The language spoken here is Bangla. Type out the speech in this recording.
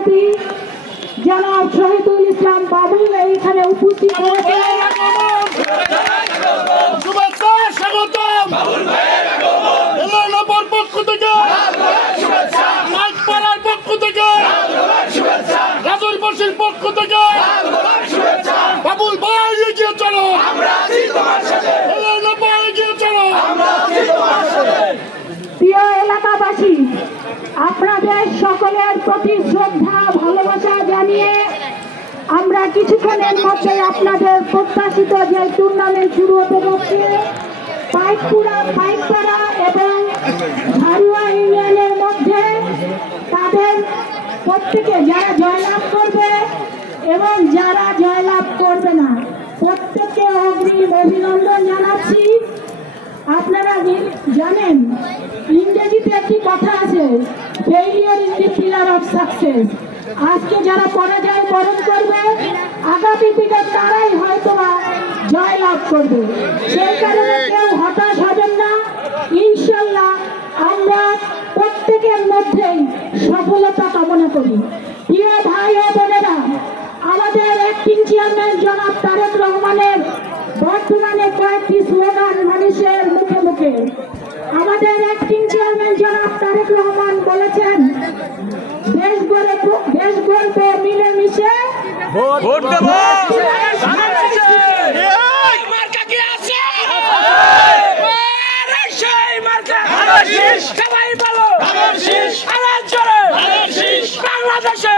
সভাপতি জনাব শহীদুল ইসলাম বাবুল এইখানে উপস্থিত হয়েছে। প্রিয় এলাকাবাসী, আপনাদের সকলের প্রতি শ্রদ্ধা ভালোবাসা জানিয়ে আমরা কিছুক্ষণের মধ্যে আপনাদের প্রত্যাশিত যে টুর্নামেন্ট শুরু হতে যাচ্ছে পাইকপাড়া এবং ঝাড়ুয়া ইউনিয়নের মধ্যে, তাদের প্রত্যেকে যারা জয়লাভ করবে এবং যারা জয়লাভ করবে না প্রত্যেককে অগ্রিম অভিনন্দন জানাচ্ছি। আপনারা জানেন ইংরেজিতে একটি কথা আছে, failure is the pillar of success. আজকে যারা পরাজয় বরণ করবে আগামী দিনে তারাই হয়তো জয়লাভ করবে। সেই কারণে কেউ হতাশ হবেন না। ইনশাল্লাহ আমরা প্রত্যেকের মধ্যেই সফলতা কামনা করি। প্রিয় ভাই ও বোনেরা, আমাদের অ্যাক্টিং চেয়ারম্যান জনাব তারেক রহমানের বর্তমানে কয়েকটি স্লোগান মানুষের মুখে মুখে। আমাদের অ্যাক্টিং চেয়ারম্যান জনাব তারেক রহমান বলেছেন, দেশ গড়বো মিলেমিশে, ভোট দেব বাংলাদেশে